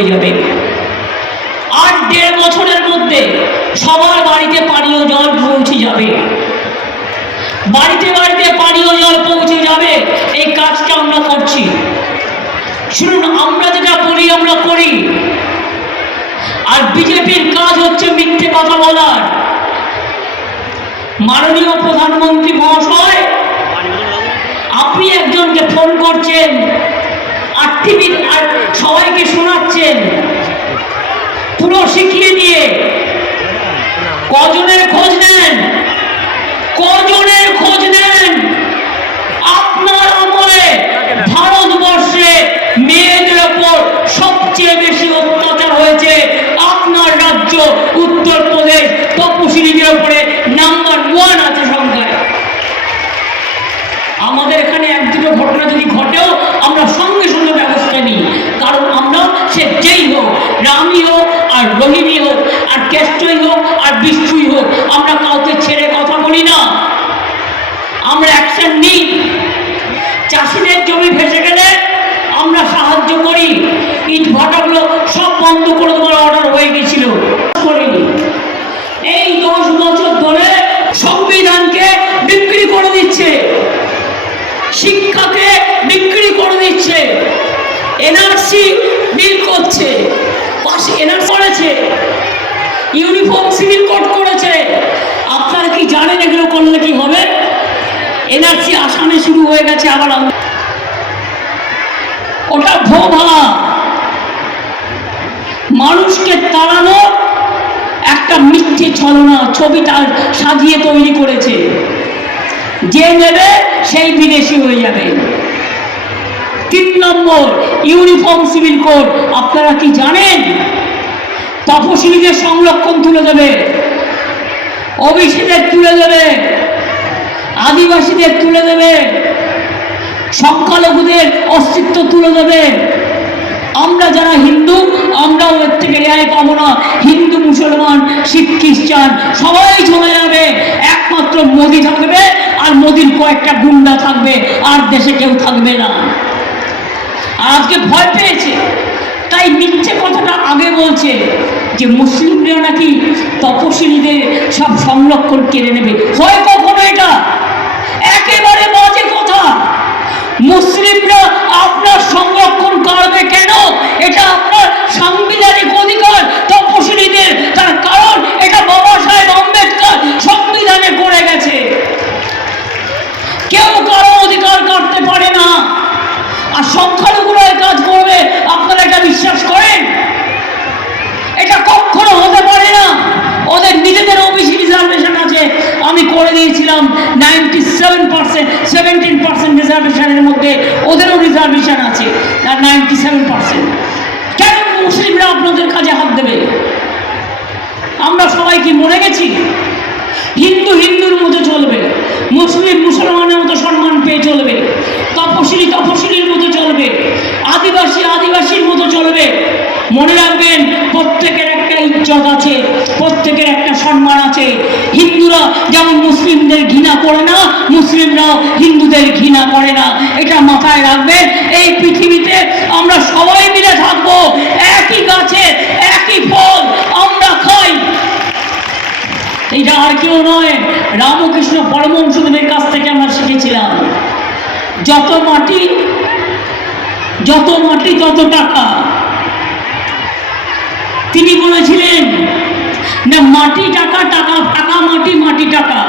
হয়ে যাবে। আর দেড় বছরের মধ্যে সবার বাড়িতে পানীয় জল পৌঁছে যাবে। বাড়িতে বাড়িতে পানীয় জল পৌঁছে যাবে। এই কাজটা আমরা করছি। শুনুন, আমরা যেটা বলি, আমরা করি। আর বিজেপির কাজ হচ্ছে মিথ্যে কথা বলার। মাননীয় প্রধানমন্ত্রী মহাশয়, আপনি একজনকে ফোন করছেন। আর টিভি আর সবাইকে শোনাচ্ছেন। পুরো শিখিয়ে দিয়ে। কজনের খোঁজ নেন কজনের খোঁজ নেন আপনার আমলে ভারতবর্ষে মেয়েদের ওপর সবচেয়ে বেশি অত্যাচার হয়েছে আপনার রাজ্য উত্তরপ্রদেশ তপশিলীদের ওপরে নাম্বার ওয়ান আছে সংখ্যায় আমাদের এখানে এক দুটো ঘটনা যদি ঘটেও আমরা সঙ্গে সঙ্গে ব্যবস্থা নিই কারণ আমরা সে যেই হোক রামই হোক আর রোহিণী হোক আর কেষ্টই হোক আর বিশ্বই হোক, আমরা কাউকে ছেড়ে কথা বলি না। আমরা অ্যাকশন নিই। চাষিদের জমি ভেসে গেলে আমরা সাহায্য করি। ইট ভাটাগুলো সব বন্ধ করে দেওয়ার অর্ডার হয়ে গেছিল করিনি এই দশ বছর ধরে সংবিধানকে বিক্রি করে দিচ্ছে শিক্ষাকে বিক্রি করে দিচ্ছে এনআরসি বিল করছে পাশে এনআর করেছে সিভিল কোড করেছে। আপনারা কি জানেন এগুলো করলে কি হবে? এনআরসি আসামে শুরু হয়ে গেছে আবার ওটা ভোভা মানুষকে তাড়ানো একটা মিথ্যে ছলনা ছবিটা সাজিয়ে তৈরি করেছে। যে নেবে সেই বিদেশি হয়ে যাবে। তিন নম্বর, ইউনিফর্ম সিভিল কোড। আপনারা কি জানেন? তপশিলীদের সংরক্ষণ তুলে দেবে। ওবিসিদের তুলে দেবে। আদিবাসীদের তুলে দেবে। সংখ্যালঘুদের অস্তিত্ব তুলে দেবে। আমরা যারা হিন্দু, আমরাও এর থেকে রেহাই পাবো না। হিন্দু, মুসলমান, শিখ, খ্রিস্টান, সবাই চলে যাবে। একমাত্র মোদি থাকবে আর মোদির কয়েকটা গুন্ডা থাকবে। আর দেশে কেউ থাকবে না। আজকে ভয় পেয়েছে। তাই মিথ্যে কথাটা আগে বলছে। যে মুসলিমরা নাকি তপশিলদের সব সংরক্ষণ কেড়ে নেবে। হয় কখনো এটা? একেবারে বাজে কথা। মুসলিমরা আপনার সংরক্ষণ করবে কেন? এটা আপনার সাংবিধানিক অধিকার তপশিলীদের তার কারণ এটা বাবা সাহেব আম্বেদকর সংবিধানে করে গেছে কেউ কারও অধিকার কাটতে পারে না আর সংখ্যালঘুরা এই কাজ করবে আপনারা এটা বিশ্বাস করেন এটা কখনো হতে পারে না ওদের নিজেদের ওবিসি রিজার্ভেশন আছে আমি করে দিয়েছিলাম ninety seven percent seventeen percent রিজার্ভেশনের মধ্যে ওদেরও রিজার্ভেশন আছে। আর নাইনটি সেভেন পার্সেন্ট কেন মুসলিমরা আপনাদের কাজে হাত দেবে? আমরা সবাই কি মরে গেছি? হিন্দু হিন্দুর মতো চলবে। মুসলিম মুসলমানের মতো সম্মান পেয়ে চলবে। তপশিলি তপশিলির মতো চলবে। আদিবাসী আদিবাসীর মতো চলবে। মনে রাখবেন, প্রত্যেকের একটা ইজ্জত আছে, প্রত্যেকের একটা সম্মান আছে। যেমন মুসলিমদের ঘৃণা করে না, মুসলিমরাও হিন্দুদের ঘৃণা করে না। এটা মাথায় রাখবেন, এই পৃথিবীতে আমরা সবাই মিলে থাকব, একই গাছে, একই ফল, আমরা খাই। এটা আর কেউ নয়, রামকৃষ্ণ পরমহংসদেবের কাছ থেকে আমরা শিখেছিলাম, যত মাটি যত মাটি, তত টাকা। তিনি বলেছিলেন, না মাটি, টাকা টাকা মাটি টাকা।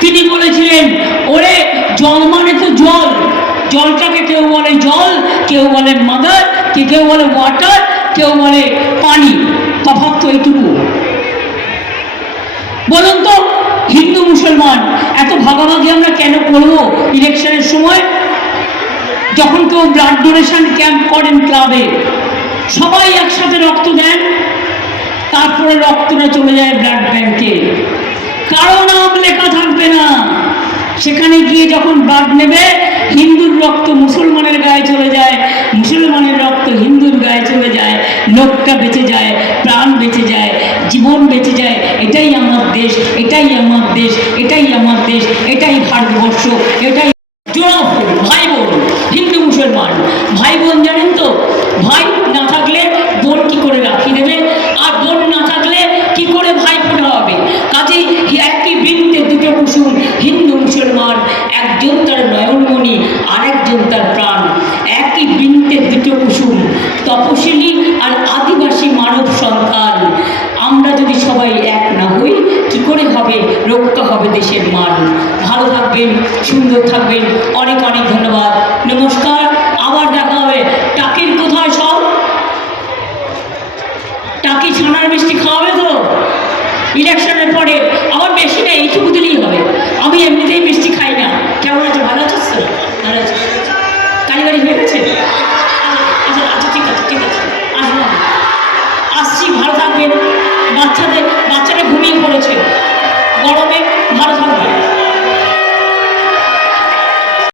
তিনি বলেছিলেন, ওরে, জল মানে তো জল। জলটাকে কেউ বলে জল, কেউ বলে মাদার, কে কেউ বলে ওয়াটার, কেউ বলে পানি। তফাৎ তো এইটুকু। বলুন তো, হিন্দু মুসলমান, এত ভাগাভাগি আমরা কেন করব ইলেকশনের সময়? যখন কেউ ব্লাড ডোনেশন ক্যাম্প করেন ক্লাবে, সবাই একসাথে রক্ত দেন, তারপরে রক্তটা চলে যায় ব্লাড ব্যাংকে। কারও নাম লেখা থাকবে না। সেখানে গিয়ে যখন বাদ নেবে, হিন্দুর রক্ত মুসলমানের গায়ে চলে যায়, মুসলমানের রক্ত হিন্দুর গায়ে চলে যায় লোকটা বেঁচে যায়, প্রাণ বেঁচে যায়, জীবন বেঁচে যায়, এটাই আমার দেশ, এটাই আমার দেশ, এটাই আমার দেশ, এটাই ভারতবর্ষ, এটাই একজন তার প্রাণ, একই বৃন্তে দুটো কুসুম তপশিলি আর আদিবাসী মানব সন্তান। আমরা যদি সবাই এক না হই, কি করে হবে? রক্ষা হবে দেশের মান। ভালো থাকবেন, সুন্দর থাকবেন। অনেক অনেক ধন্যবাদ। নমস্কার। আবার দেখা হবে। টাকির কোথায় সব? টাকি ছানার মিষ্টি খাওয়াবে তো? ইলেকশনের পরে। আমার বেশি না এইটুকু দিলেই হবে। আমি এমনিতেই গরমে